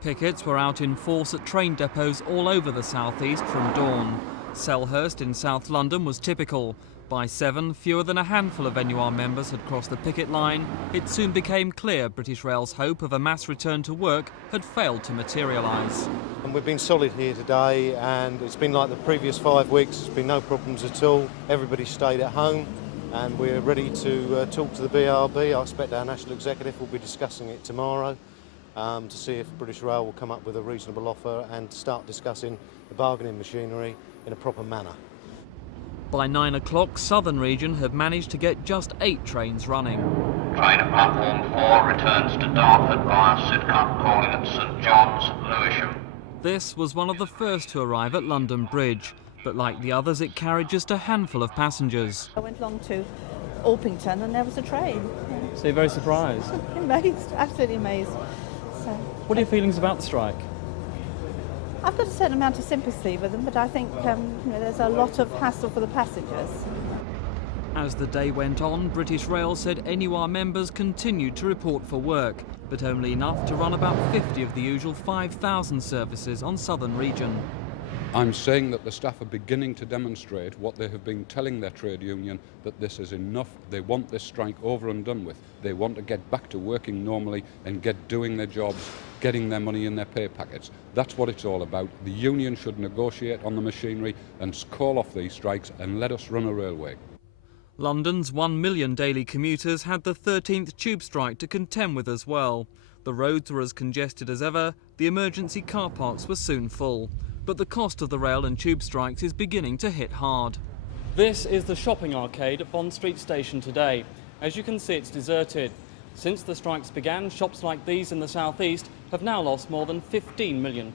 Pickets were out in force at train depots all over the southeast from dawn. Selhurst in South London was typical. By 7, fewer than a handful of NUR members had crossed the picket line. It soon became clear British Rail's hope of a mass return to work had failed to materialise. And we've been solid here today, and it's been like the previous 5 weeks. There's been no problems at all. Everybody stayed at home, and we're ready to talk to the BRB. I expect our National Executive will be discussing it tomorrow to see if British Rail will come up with a reasonable offer and start discussing the bargaining machinery in a proper manner. By 9 o'clock, Southern Region had managed to get just 8 trains running. Train at platform 4 returns to Dartford via Sidcup, calling at St John's, Lewisham. This was one of the first to arrive at London Bridge, but like the others, it carried just a handful of passengers. I went along to Orpington and there was a train. So you're very surprised? Amazed, absolutely amazed. So, what are your feelings about the strike? I've got a certain amount of sympathy with them, but I think there's a lot of hassle for the passengers. As the day went on, British Rail said NUR members continued to report for work, but only enough to run about 50 of the usual 5,000 services on Southern Region. I'm saying that the staff are beginning to demonstrate what they have been telling their trade union, that this is enough. They want this strike over and done with. They want to get back to working normally and get doing their jobs, getting their money in their pay packets. That's what it's all about. The union should negotiate on the machinery and call off these strikes and let us run a railway. London's 1 million daily commuters had the 13th tube strike to contend with as well. The roads were as congested as ever, the emergency car parks were soon full. But the cost of the rail and tube strikes is beginning to hit hard. This is the shopping arcade at Bond Street Station today. As you can see, it's deserted. Since the strikes began, shops like these in the southeast have now lost more than £15 million.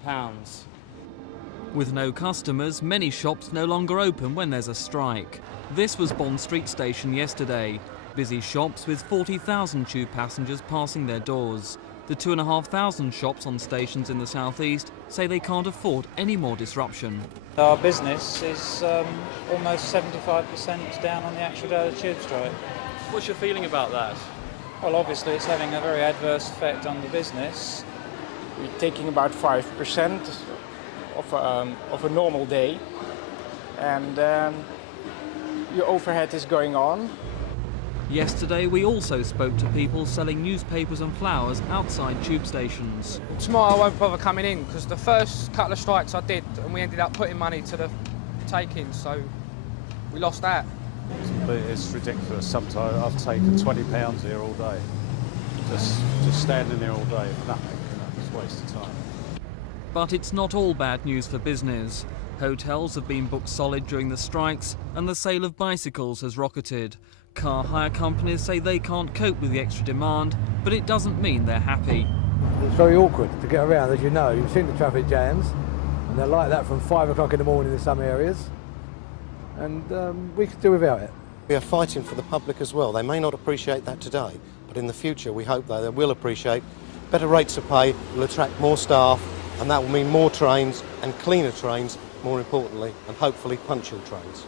With no customers, many shops no longer open when there's a strike. This was Bond Street Station yesterday. Busy shops with 40,000 tube passengers passing their doors. The 2,500 shops on stations in the southeast say they can't afford any more disruption. Our business is almost 75% down on the actual day of the tube strike. What's your feeling about that? Well, obviously it's having a very adverse effect on the business. We're taking about 5% of a normal day, and your overhead is going on. Yesterday we also spoke to people selling newspapers and flowers outside tube stations. Tomorrow I won't bother coming in because the first couple of strikes I did and we ended up putting money to the take-in, so we lost that. It's ridiculous. Sometimes I've taken £20 here all day. Just standing there all day for nothing, it's a waste of time. But it's not all bad news for business. Hotels have been booked solid during the strikes and the sale of bicycles has rocketed. Car hire companies say they can't cope with the extra demand, but it doesn't mean they're happy. It's very awkward to get around, as you know. You've seen the traffic jams, and they're like that from 5 o'clock in the morning in some areas, and we could do without it. We are fighting for the public as well. They may not appreciate that today, but in the future we hope that they will appreciate better rates of pay, will attract more staff, and that will mean more trains and cleaner trains, more importantly, and hopefully punctual trains.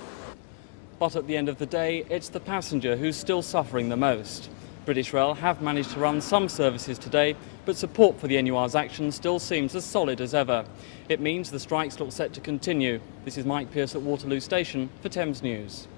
But at the end of the day, it's the passenger who's still suffering the most. British Rail have managed to run some services today, but support for the NUR's action still seems as solid as ever. It means the strikes look set to continue. This is Mike Pearce at Waterloo Station for Thames News.